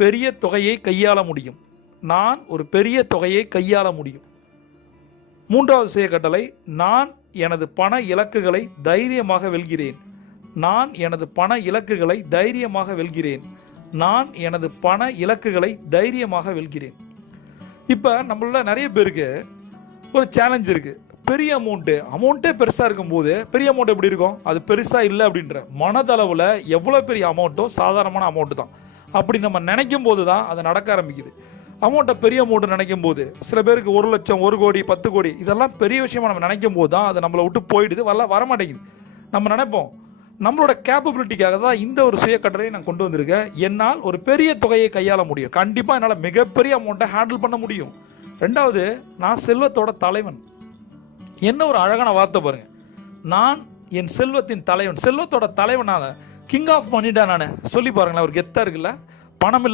பெரிய தொகையை கையாள முடியும். நான் ஒரு பெரிய தொகையை கையாள முடியும். மூன்றாவது சுய கட்டளை, நான் எனது பண இலக்குகளை தைரியமாக வெல்கிறேன். நான் எனது பண இலக்குகளை தைரியமாக வெல்கிறேன். நான் எனது பண இலக்குகளை தைரியமாக வெல்கிறேன். இப்போ நம்மள நிறைய பேருக்கு ஒரு சேலஞ்ச் இருக்குது. பெரிய அமௌண்ட்டே பெருசாக இருக்கும்போது பெரிய அமௌண்ட் எப்படி இருக்கும்? அது பெருசாக இல்லை அப்படின்ற மனதளவில் எவ்வளோ பெரிய அமௌண்ட்டும் சாதாரணமான அமௌண்ட்டு தான். அப்படி நம்ம நினைக்கும் போது தான் அது நடக்க ஆரம்பிக்குது. அமௌண்ட்டை பெரிய அமௌண்ட்டு நினைக்கும் போது சில பேருக்கு 1 லட்சம், 1 கோடி, 10 கோடி இதெல்லாம் பெரிய விஷயமா நம்ம நினைக்கும் போது தான் அது நம்மளை விட்டு போயிடுது, வரமாட்டேங்குது. நம்ம நினைப்போம் நம்மளோட கேப்பபிலிட்டிக்காக தான் இந்த ஒரு சுய கட்டளையை நான் கொண்டு வந்திருக்கேன். என்னால் ஒரு பெரிய தொகையை கையாள முடியும். கண்டிப்பாக என்னால் மிகப்பெரிய அமௌண்ட்டை ஹேண்டில் பண்ண முடியும். ரெண்டாவது, நான் செல்வத்தோட தலைவன். என்ன ஒரு அழகான வார்த்தை பாருங்க. நான் என் செல்வத்தின் தலைவன், செல்வத்தோட தலைவன். நான் கிங் ஆஃப் மணிடா. நான் சொல்லி பாருங்களேன், ஒரு கெத்தா இருக்குல்ல. பணம் இல்லை